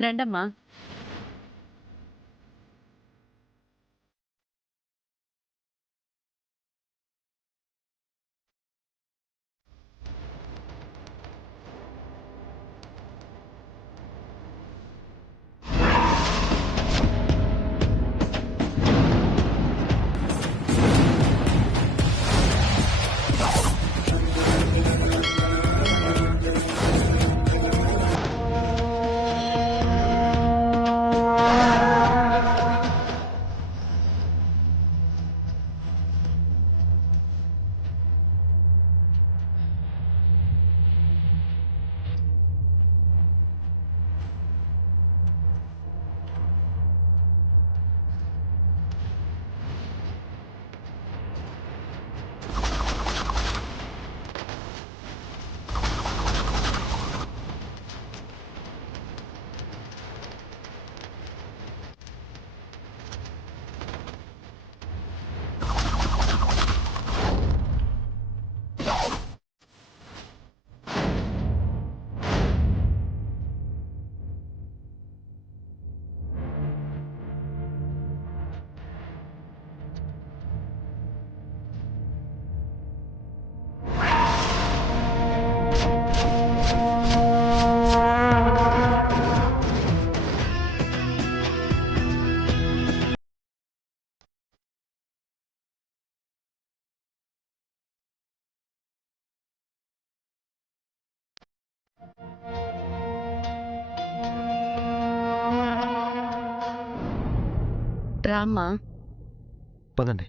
రండమ్మా. రామ్మా. పదండి.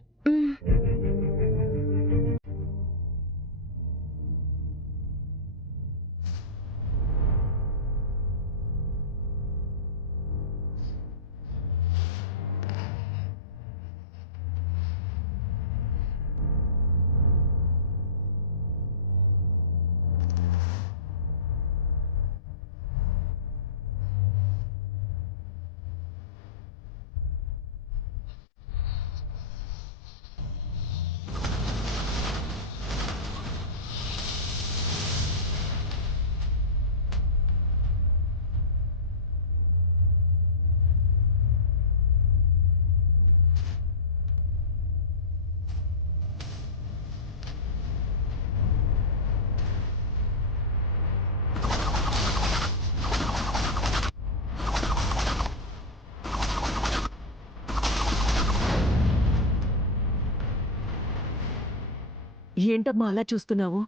ఏంటమ్మా అలా చూస్తున్నావు?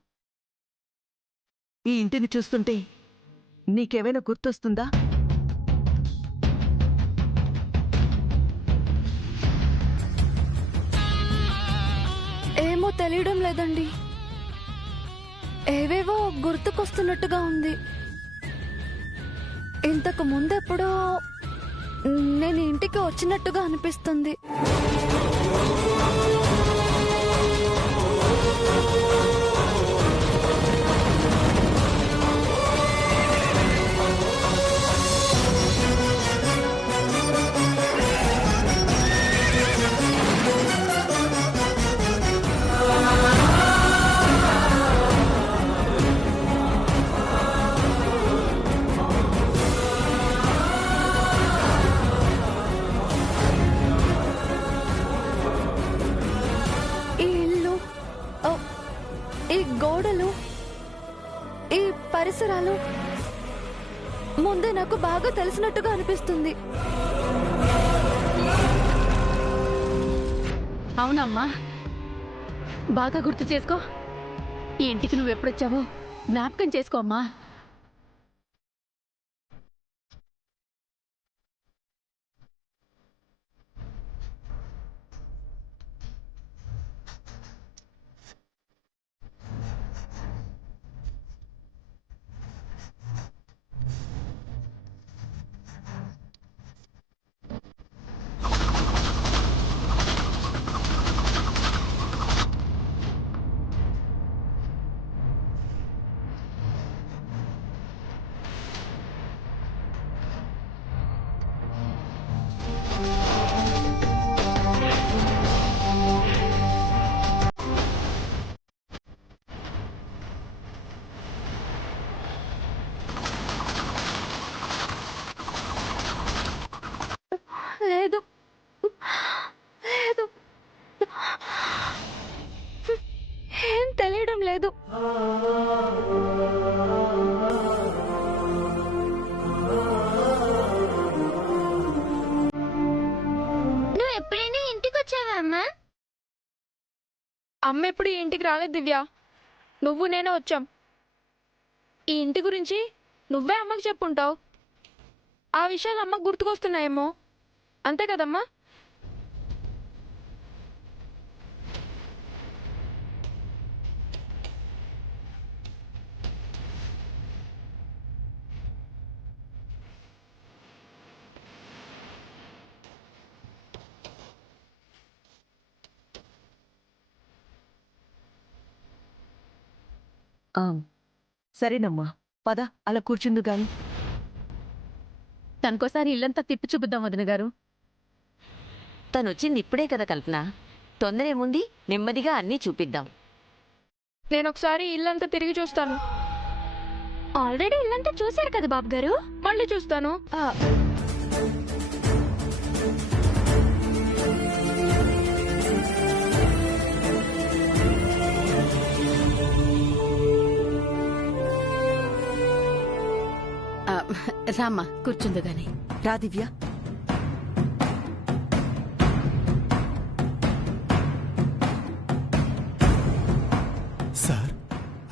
ఈ ఇంటిని చూస్తుంటే నీకేమైనా గుర్తొస్తుందా? ఏమో తెలియడం లేదండి. ఏవేవో గుర్తుకొస్తున్నట్టుగా ఉంది. ఇంతకు ముందెప్పుడో నేను ఇంటికి వచ్చినట్టుగా అనిపిస్తుంది. ఈ పరిసరాలు ముందే నాకు బాగా తెలిసినట్టుగా అనిపిస్తుంది. అవునమ్మా, బాగా గుర్తు చేసుకో. ఈ ఇంటికి నువ్వెప్పుడొచ్చావో జ్ఞాపకం చేసుకో అమ్మా. లేదు లేదు ఏం తెలియడం లేదు. నువ్వు ఎప్పుడైనా ఇంటికి వచ్చావా అమ్మా? అమ్మ ఎప్పుడు ఈ ఇంటికి రాలేదు దివ్య. నువ్వు నేను వచ్చాం. ఈ ఇంటి గురించి నువ్వే అమ్మకి చెప్పుంటావు. ఆ విషయాలు అమ్మకు గుర్తుకొస్తున్నాయేమో. అంతే కదమ్మా? ఆ, సరేనమ్మా, పద అలా కూర్చుందు గాని. తనకోసారి ఇల్లంతా తిప్పి చూపిద్దాం వదిన గారు. తనొచ్చింది ఇప్పుడే కదా కల్పన. తొందర ఏముంది, నెమ్మదిగా అన్నీ చూపిద్దాం. నేను ఒకసారి ఇల్లంతా తిరిగి చూస్తాను. ఆల్రెడీ ఇల్లంతా చూశారు కదా బాబు గారు. మళ్ళీ చూస్తాను. రామ్మా కూర్చుంది గాని. రా దివ్య. సార్,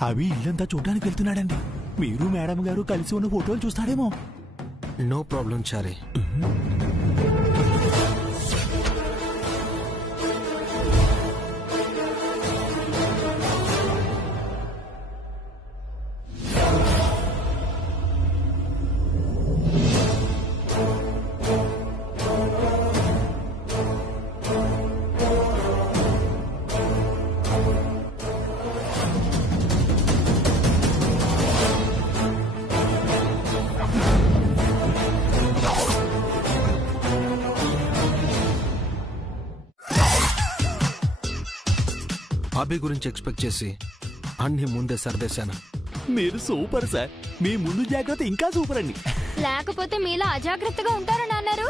అవి ఇల్లంతా చూడడానికి వెళ్తున్నాడండి. మీరు మేడం గారు కలిసి ఉన్న ఫోటోలు చూస్తాడేమో. నో ప్రాబ్లం చారీ. అభి గురించి ఎక్స్పెక్ట్ చేసి అన్ని ముందే సర్దేశాను. మీరు సూపర్ సార్. మీ ముందు జాగ్రత్త ఇంకా సూపర్ అండి. లేకపోతే మీలా అజాగ్రత్తగా ఉంటారని అన్నారు.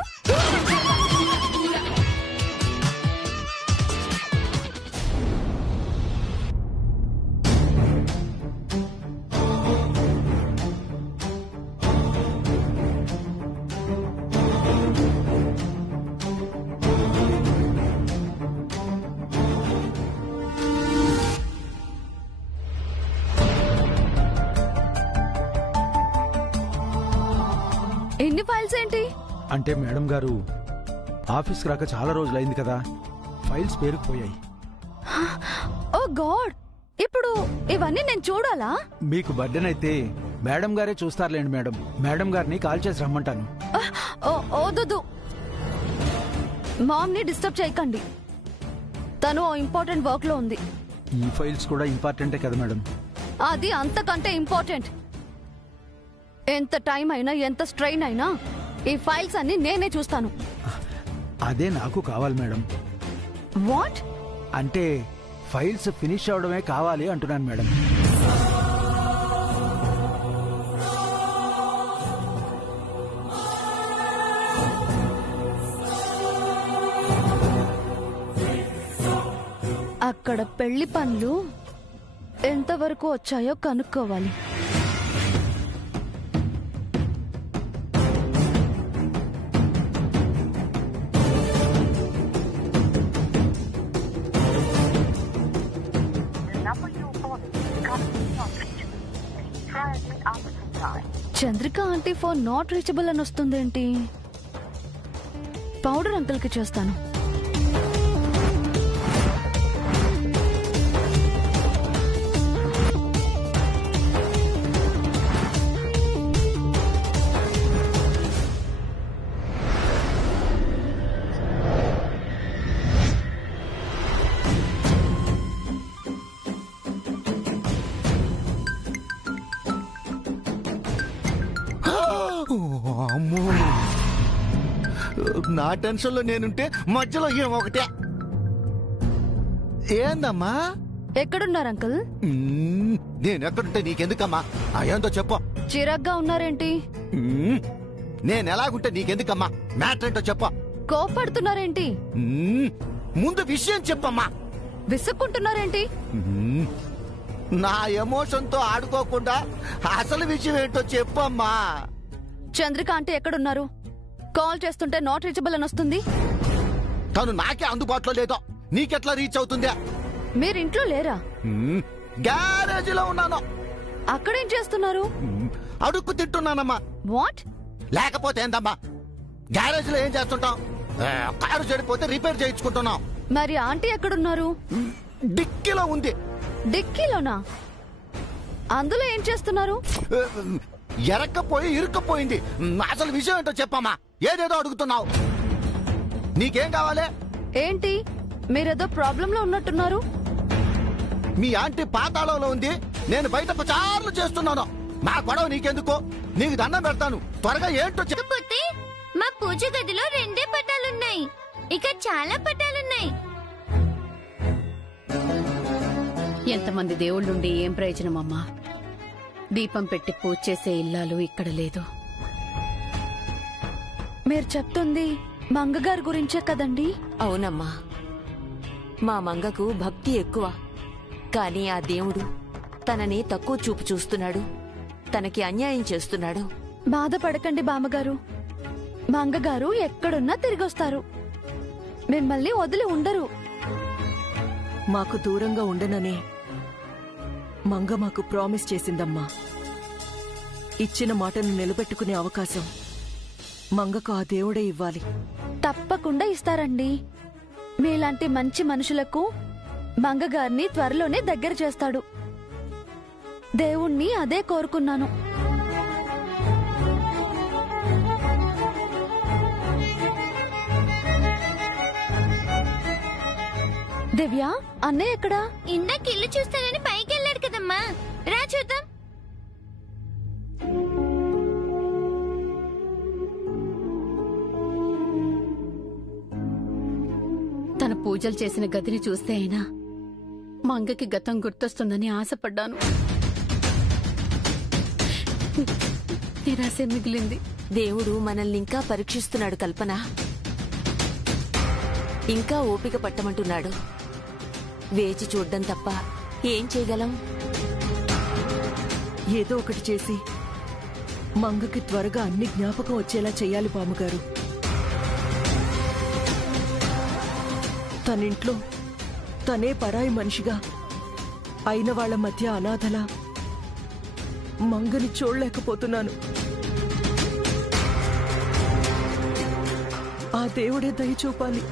ఎన్ని ఫైల్స్ ఏంటి? అంటే మేడం గారు ఆఫీస్కి రాక చాలా రోజులైంది కదా, ఫైల్స్ పేరుకుపోయాయి. ఓ గాడ్, ఇప్పుడు ఇవన్నీ నేను చూడాలా? మీకు బర్డెన్ అయితే మేడం గారే చూస్తారులేండి మేడం. మేడం గారిని కాల్ చేసి రమ్మంటాను. ఓదు, మామ్ ని డిస్టర్బ్ చేయకండి. తను ఓ ఇంపార్టెంట్ వర్క్ లో ఉంది. ఈ ఫైల్స్ కూడా ఇంపార్టెంటే కదా మేడం. అది అంతకంటే ఇంపార్టెంట్. ఎంత టైం అయినా, ఎంత స్ట్రెయిన్ అయినా ఈ ఫైల్స్ అన్ని నేనే చూస్తాను. అదే నాకు కావాలి మేడం. వాట్? అంటే ఫైల్స్ ఫినిష్ అవడమే కావాలి అంటున్నాను మేడం. అక్కడ పెళ్లి పనులు ఎంతవరకు వచ్చాయో కనుక్కోవాలి. Chandrika aunty phone not reachable అని వస్తుందేంటి? పౌడర్ అంకుల్ కి చేస్తాను. అమ్మో, నా టెన్షన్ లో నేనుంటే మధ్యలో ఏమొకటే. ఏందమ్మా? ఎక్కడున్నారు అంకుల్? నేనెక్కడుంటే నీకెందుకమ్మా? ఏందో చెప్పు. చిరాగ్గా ఉన్నారేంటి? నేనెలాగుంటే నీకెందుకమ్మా? మ్యాటర్ ఏంటో చెప్పు. కోపడుతున్నారేంటి? ముందు విషయం చెప్పమ్మా. విసుక్కుంటున్నారేంటి? నా ఎమోషన్ తో ఆడుకోకుండా అసలు విషయం ఏంటో చెప్పమ్మా. చంద్రిక అంటే ఎక్కడున్నారు? కాల్ చేస్తుంటే నాట్ రీచబుల్ అని వస్తుంది. తను నాకే అందుబాటులో లేదో నీకెట్లా రీచ్ అవుతుందా? మీరింట్లో లేరా? గ్యారేజ్ లో ఉన్నాను. అక్కడేం చేస్తున్నారు? అడుక్కు తింటున్నానమ్మా. వాట్? లేకపోతే ఏందమ్మా, గ్యారేజ్ లో ఏం చేస్తుంటాం? కారు చెడిపోతే రిపేర్ చేయించుకుంటున్నాం. మరి ఆంటీ ఎక్కడున్నారు? డిక్కీలో ఉంది. డిక్కీలోనా? అందులో ఏం చేస్తున్నారు? ఎరక్కపోయి ఇరుక్కుపోయింది. అసలు విషయం ఏంటో చెప్పమ్మా. ఏదేదో అడుగుతున్నావు. నీకేం కావాలి? ఏంటి మీరేదో ప్రాబ్లం లో ఉన్నట్టున్నారు? మీ ఆంటీ పాతాళంలో ఉంది, నేను బయట ప్రచారాలు చేస్తున్నాను. మా గొడవ నీకెందుకో? నీకు దండం పెడతాను, త్వరగా ఏంటో లేకపోతే మా పూజ గదిలో 2 పటాలున్నాయి, ఇక చాలా పటాలున్నాయి. ఎంతమంది దేవుళ్ళుండి ఏం ప్రయోజనం అమ్మా? దీపం పెట్టి పూజ చేసే ఇల్లాలు ఇక్కడ లేదు. మీరు చెప్తుంది మంగగారి గురించే కదండి? అవునమ్మా, మా మంగకు భక్తి ఎక్కువ. కాని ఆ దేవుడు తనని తక్కువ చూపు చూస్తున్నాడు, తనకి అన్యాయం చేస్తున్నాడు. బాధపడకండి బామ్మగారు, మంగగారు ఎక్కడున్నా తిరిగొస్తారు. మిమ్మల్ని వదిలి ఉండరు. మాకు దూరంగా ఉండననే మంగ మాకు ప్రామిస్ చేసిందమ్మా. ఇచ్చిన మాటను నిలబెట్టుకునే అవకాశం మంగకు ఆ దేవుడే ఇవ్వాలి. తప్పకుండా ఇస్తారండి. మీలాంటి మంచి మనుషులకు మంగగారిని త్వరలోనే దగ్గర చేస్తాడు. దేవుణ్ణి అదే కోరుకున్నాను. దివ్య, అన్నయ్య ఎక్కడా? ఇందాక ఇల్లు చూస్తానని పైకి వెళ్ళాడు కదమ్మా, రా చూద్దాం. తన పూజలు చేసిన గదిని చూస్తే అయినా మంగకి గతం గుర్తొస్తుందని ఆశపడ్డాను. నిరాశ మిగిలింది. దేవుడు మనల్ని ఇంకా పరీక్షిస్తున్నాడు కల్పన. ఇంకా ఓపిక పట్టమంటున్నాడు. వేచి చూడ్డం తప్ప ఏం చేయగలం? ఏదో ఒకటి చేసి మంగకి త్వరగా అన్ని జ్ఞాపకం వచ్చేలా చెయ్యాలి బామ్మగారు. తనింట్లో తనే పరాయి మనిషిగా అయిన వాళ్ల మధ్య అనాథలా మంగని చూడలేకపోతున్నాను. ఆ దేవుడే దయ చూపాలి.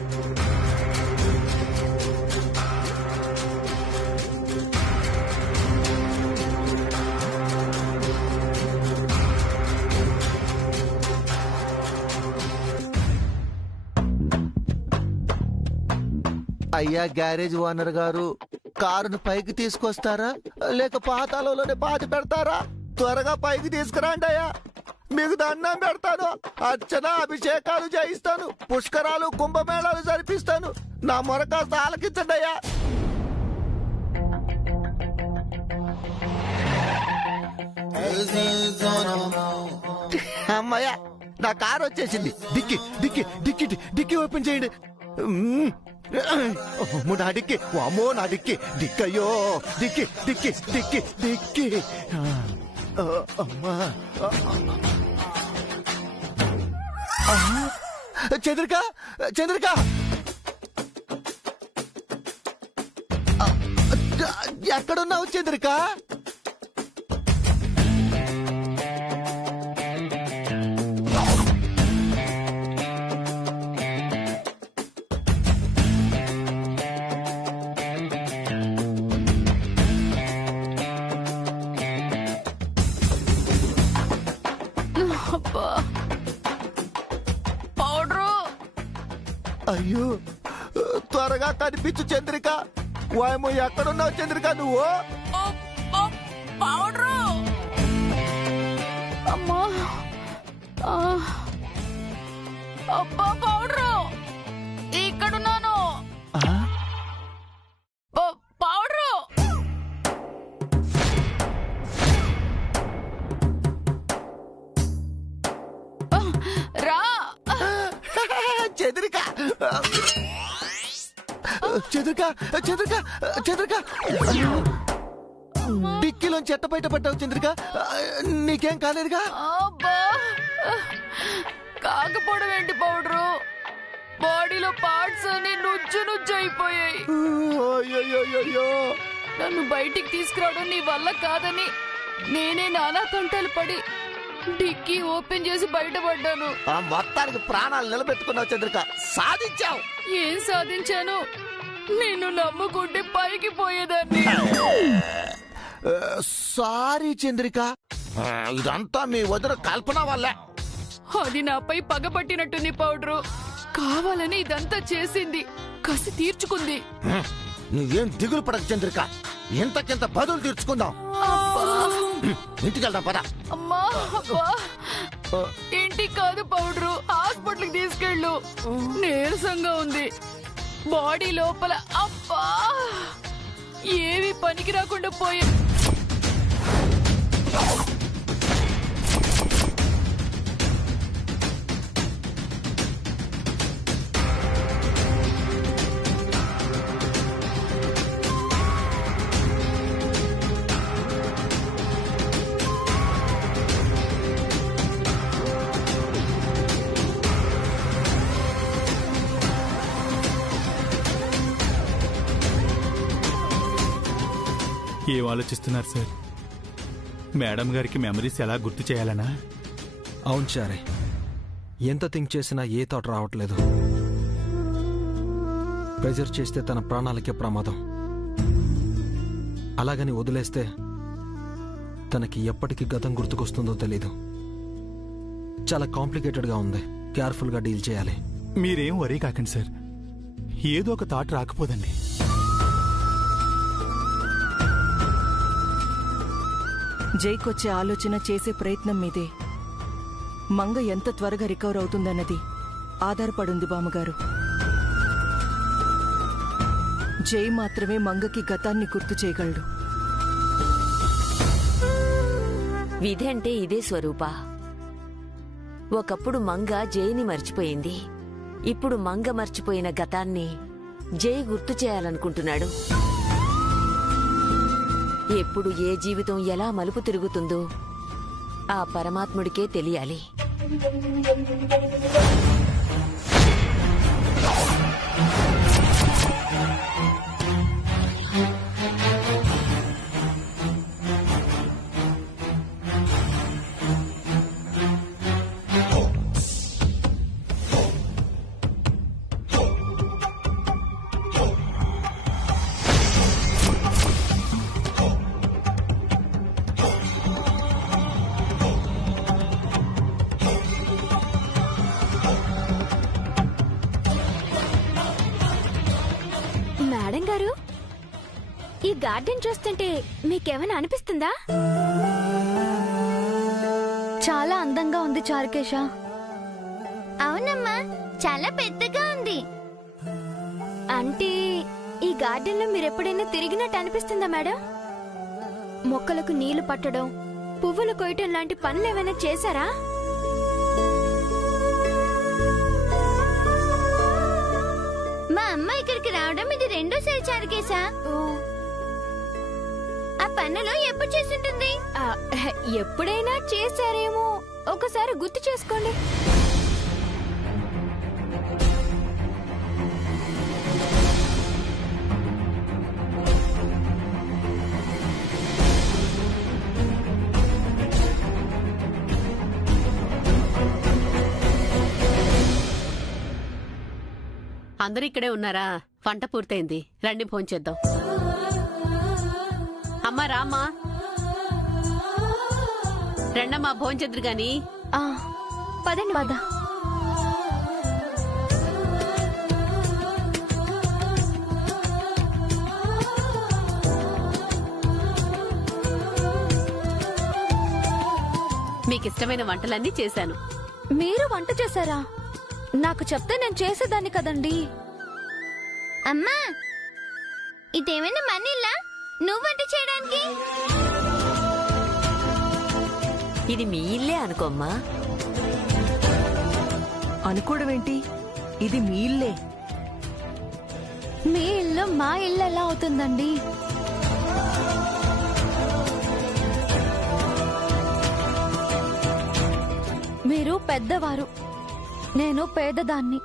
అయ్యా గ్యారేజ్ ఓనర్ గారు, కారును పైకి తీసుకొస్తారా లేక పాతాళంలోనే పాతి పెడతారా? త్వరగా పైకి తీసుకురండి అయ్యా, మీకు దండం పెడతాను. అర్చన అభిషేకాలు చేయిస్తాను, పుష్కరాలు కుంభమేళాలు జరిపిస్తాను. నా మొర కాస్త ఆలకించండి అయ్యా. అమ్మయ్యా, నా కారు వచ్చేసింది. Dicky dicky dicky dicky open చేయండి. నా డిక్కి, అమ్మో నా డిక్కి, డిక్కయ్యో డిక్కి డిక్కి డిక్కి డిక్కి. అమ్మా, చంద్రిక చంద్రిక, ఎక్కడున్నావు చంద్రిక? అయ్యో, త్వరగా కనిపించు చంద్రిక. వాయమో, ఎక్కడున్నావు చంద్రిక నువ్వు? అమ్మా, అబ్బా పౌడరు, ఇక్కడున్నాను. పౌడరు, రా. చంద్రిక చంద్రిక చంద్రిక చంద్రిక డిక్కీలోంచి ఎట్ట బయట పడ్డావు చంద్రిక? నీకేం కాలేదుగా? కాకపోవడం ఏంటి పౌడరు? బాడీలో పార్ట్స్ అన్ని నుజ్జు అయిపోయాయి. అయ్యయ్యయ్యయ్యో. నన్ను బయటికి తీసుకురావడం నీ వల్ల కాదని నేనే నానా తంటాలు పడి డిక్కీ ఓపెన్ చేసి బయటపడ్డాను. ఆ మొత్తానికి ప్రాణాలు నిలబెట్టుకున్నావు చంద్రిక, సాధించావు. ఏం సాధించాను? నిన్ను నమ్ముకుంటే పైకి పోయేదాన్ని. సారీ చంద్రిక, ఇదంతా మీ వదిన కల్పన వల్ల. అది నాపై పగబట్టినట్టుంది పౌడరు. కావాలని ఇదంతా చేసింది, కసి తీర్చుకుంది. నువ్వేం దిగులు పడకు చంద్రిక, ఇంతకింత బదులు తీర్చుకుందాం. ఇంటికి వెళ్దాం పద. అమ్మా అబ్బా, ఇంటికి కాదు పౌడరు, హాస్పిటల్కి తీసుకెళ్ళు. నీరసంగా ఉంది బాడీ లోపల. అబ్బా, ఏవి పనికి రాకుండా పోయా. ఏం ఆలోచిస్తున్నారు సార్? మేడం గారికి మెమరీస్ ఎలా గుర్తు చేయాలనా? అవును చారే, ఎంత థింక్ చేసినా ఏ థాట్ రావట్లేదు. ప్రెజర్ చేస్తే తన ప్రాణాలకే ప్రమాదం. అలాగని వదిలేస్తే తనకి ఎప్పటికీ గతం గుర్తుకొస్తుందో తెలీదు. చాలా కాంప్లికేటెడ్గా ఉంది, కేర్ఫుల్గా డీల్ చేయాలి. మీరేం వరీ కాకండి సార్, ఏదో ఒక థాట్ రాకపోదండి. జైకొచ్చే ఆలోచన చేసే ప్రయత్నం మీదే. మంగ ఎంత త్వరగా రికవర్ అవుతుందన్నది ఆధారపడుంది బామ్మగారు. జై మాత్రమే మంగకి గతాన్ని గుర్తు చేయగలడు. విధి అంటే ఇదే స్వరూప. ఒకప్పుడు మంగ జైని మర్చిపోయింది. ఇప్పుడు మంగ మర్చిపోయిన గతాన్ని జై గుర్తు చేయాలనుకుంటున్నాడు. ఎప్పుడు ఏ జీవితం ఎలా మలుపు తిరుగుతుందో ఆ పరమాత్ముడికే తెలియాలి. మేడం గారు, ఈ గార్డెన్ చూస్తుంటే మీకేమైనా అనిపిస్తుందా? చాలా అందంగా ఉంది చారుకేశ. అవునమ్మా, చాలా పెద్దగా ఉంది. అంటే ఈ గార్డెన్ లో మీరెప్పుడైనా తిరిగినట్టు అనిపిస్తుందా మేడం? మొక్కలకు నీళ్లు పట్టడం, పువ్వులు కొయ్యటం లాంటి పనులు ఏమైనా చేశారా? మా అమ్మ ఇక్కడికి రావడం ఇది రెండోసారి చారుకేశా. ఆ పనులు ఎప్పుడు చేస్తుంటుంది? ఎప్పుడైనా చేశారేమో, ఒకసారి గుర్తు చేసుకోండి. అందరూ ఇక్కడే ఉన్నారా? వంట పూర్తయింది, రండి భోంచేద్దాం. అమ్మా రామ్మా, రండమ్మా భోంచేద్దరు గాని. పదండి పద. మీకిష్టమైన వంటలన్నీ చేశాను. మీరు వంట చేశారా? నాకు చెప్తే నేను చేసేదాన్ని కదండి. అమ్మా, ఇదేమైనా మనీలా నువ్వు వంట చేయడానికి? ఇది మీ ఇల్లే అనుకోమ్మా. అనుకోవడం ఏంటి, ఇది మీ ఇల్లే. మీ ఇల్లు మా ఇల్లు ఎలా అవుతుందండి? మీరు పెద్దవారు, నేను పేదదాన్ని.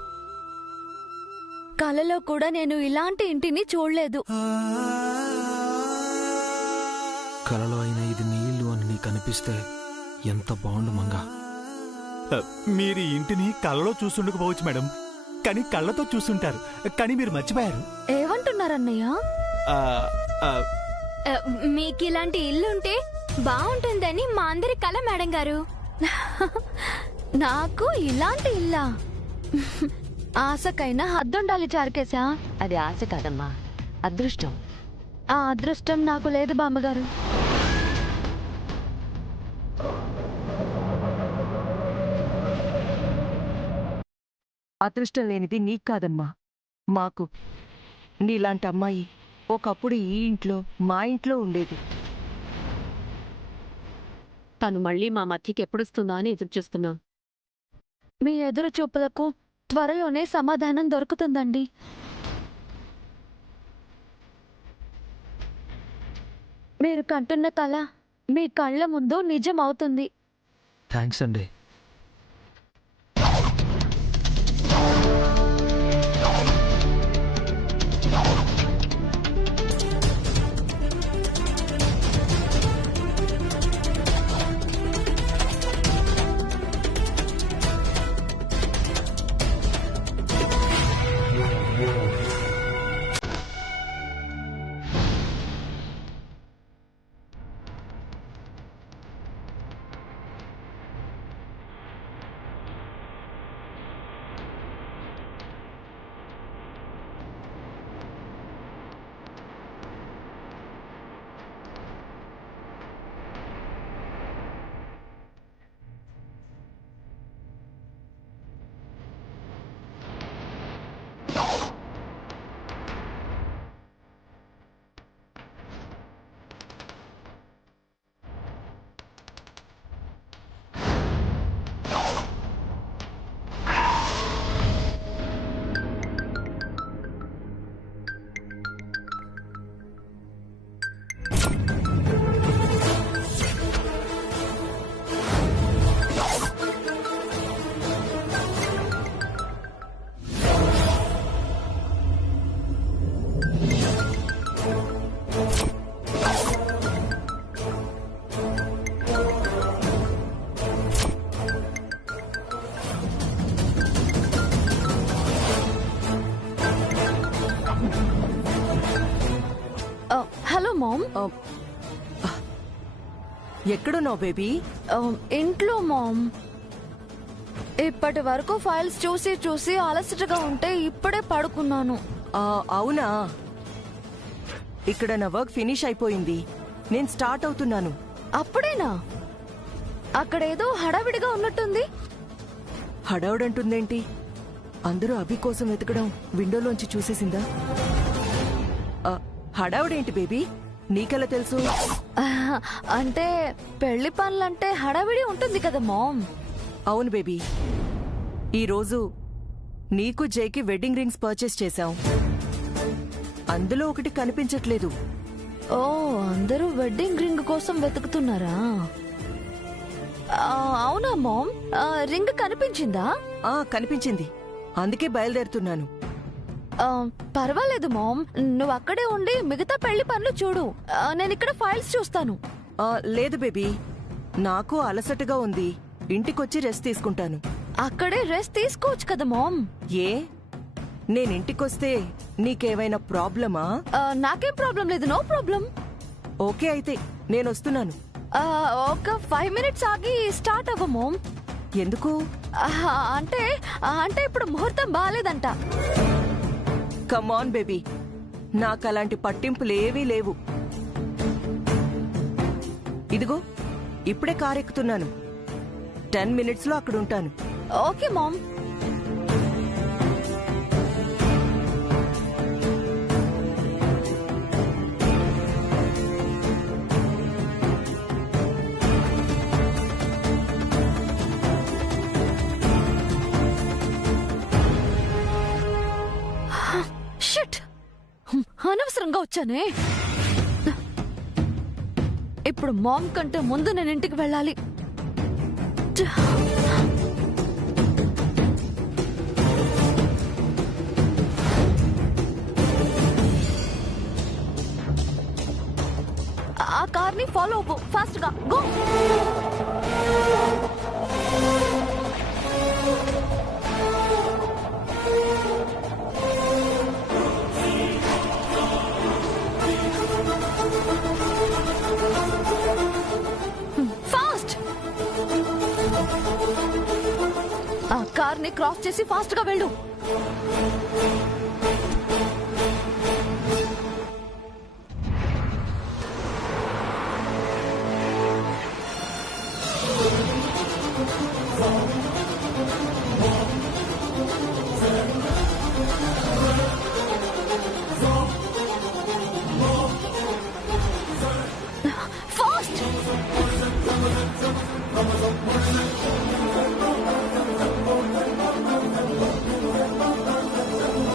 కలలో కూడా నేను ఇలాంటి ఇంటిని చూడలేదు. కలలో అయినా ఇది నీ ఇల్లు అని నీకు అనిపిస్తే ఎంత బాగుండు మంగా. మీరు ఈ ఇంటిని కళ్ళలో చూస్తుండకపోవచ్చు మేడం, కానీ కళ్ళతో చూస్తుంటారు. కానీ మీరు మర్చిపోయారు. ఏమంటున్నారన్నయ్య? మీకు ఇలాంటి ఇల్లుంటే బాగుంటుందని మా అందరి కల మేడం గారు. నాకు ఇలాంటి ఇల్లా? ఆశకైనా హద్దుండాలి చారుకేశా. అది ఆశ కాదమ్మా, అదృష్టం. ఆ అదృష్టం నాకు లేదు బామ్మగారు. అదృష్టం లేనిది నీకు కాదమ్మా, మాకు. నీలాంటి అమ్మాయి ఒకప్పుడు ఈ ఇంట్లో మా ఇంట్లో ఉండేది. తను మళ్ళీ మా మధ్యకి ఎప్పుడొస్తుందా అని ఎదురు చూస్తున్నాం. మీ ఎదురు చూపులకు త్వరలోనే సమాధానం దొరుకుతుందండి. మీరు కంటున్న కళ మీ కళ్ళ ముందు నిజం అవుతుంది. థ్యాంక్స్ అండి. Hello mom. ఎక్కడున్నావు బేబీ? ఇంట్లో మామ్. ఇప్పటి వరకు ఫైల్స్ చూసి చూసి అలసటగా ఉంటే ఇప్పుడే పడుకున్నాను. అవునా? ఇక్కడ నా వర్క్ ఫినిష్ అయిపోయింది, నేను స్టార్ట్ అవుతున్నాను. అప్పుడేనా? అక్కడేదో హడావిడిగా ఉన్నట్టుంది. హడావుడంటుందేంటి? అందరూ అభి కోసం వెతకడం విండోలోంచి చూసేసిందా? హడావుడేంటి బేబీ, నీకెలా తెలుసు? అంటే పెళ్లి పనులంటే హడావిడి ఉంటుంది కదా మామ్. అవును బేబీ, ఈరోజు నీకు జైకి వెడ్డింగ్ రింగ్స్ పర్చేస్ చేశాం. అందులో ఒకటి కనిపించట్లేదు. ఓ, అందరూ వెడ్డింగ్ రింగ్ కోసం వెతుకుతున్నారా? అవునా మామ్? రింగ్ కనిపించిందా? కనిపించింది, అందుకే బయలుదేరుతున్నాను. పర్వాలేదు మామ్, నువ్వు అక్కడే ఉండి మిగతా పెళ్లి పనులు చూడు. నేను ఇక్కడ ఫైల్స్ చూస్తాను. లేదు బేబీ, నాకు అలసటగా ఉంది, ఇంటికొచ్చి రెస్ట్ తీసుకుంటాను. అక్కడే రెస్ట్ తీసుకోవచ్చు కదా మామ్. ఏ, నేనింటికొస్తే నీకేమైనా ప్రాబ్లమా? నాకేం ప్రాబ్లం లేదు, నో ప్రాబ్లం. ఓకే, అయితే నేనొస్తున్నాను. ఒక 5 minutes ఆగి స్టార్ట్ అవ్వ మామ్. ఎందుకు? అంటే ఇప్పుడు ముహూర్తం బాలేదంట. కమాన్ బేబీ, నాకలాంటి పట్టింపులేవీ లేవు. ఇదిగో ఇప్పుడే కారెక్కుతున్నాను, 10 minutes లో అక్కడుంటాను. Okay ma'am. షిట్, అనవసరంగా వచ్చానే. ఇప్పుడు మామ్ కంటే ముందు నేను ఇంటికి వెళ్ళాలి. ఆ కార్ని ఫాలో అవ్వు, ఫాస్ట్ గా గో. ఫాస్ట్. ఆ కార్ని క్రాస్ చేసి ఫాస్ట్ గా వెళ్ళు.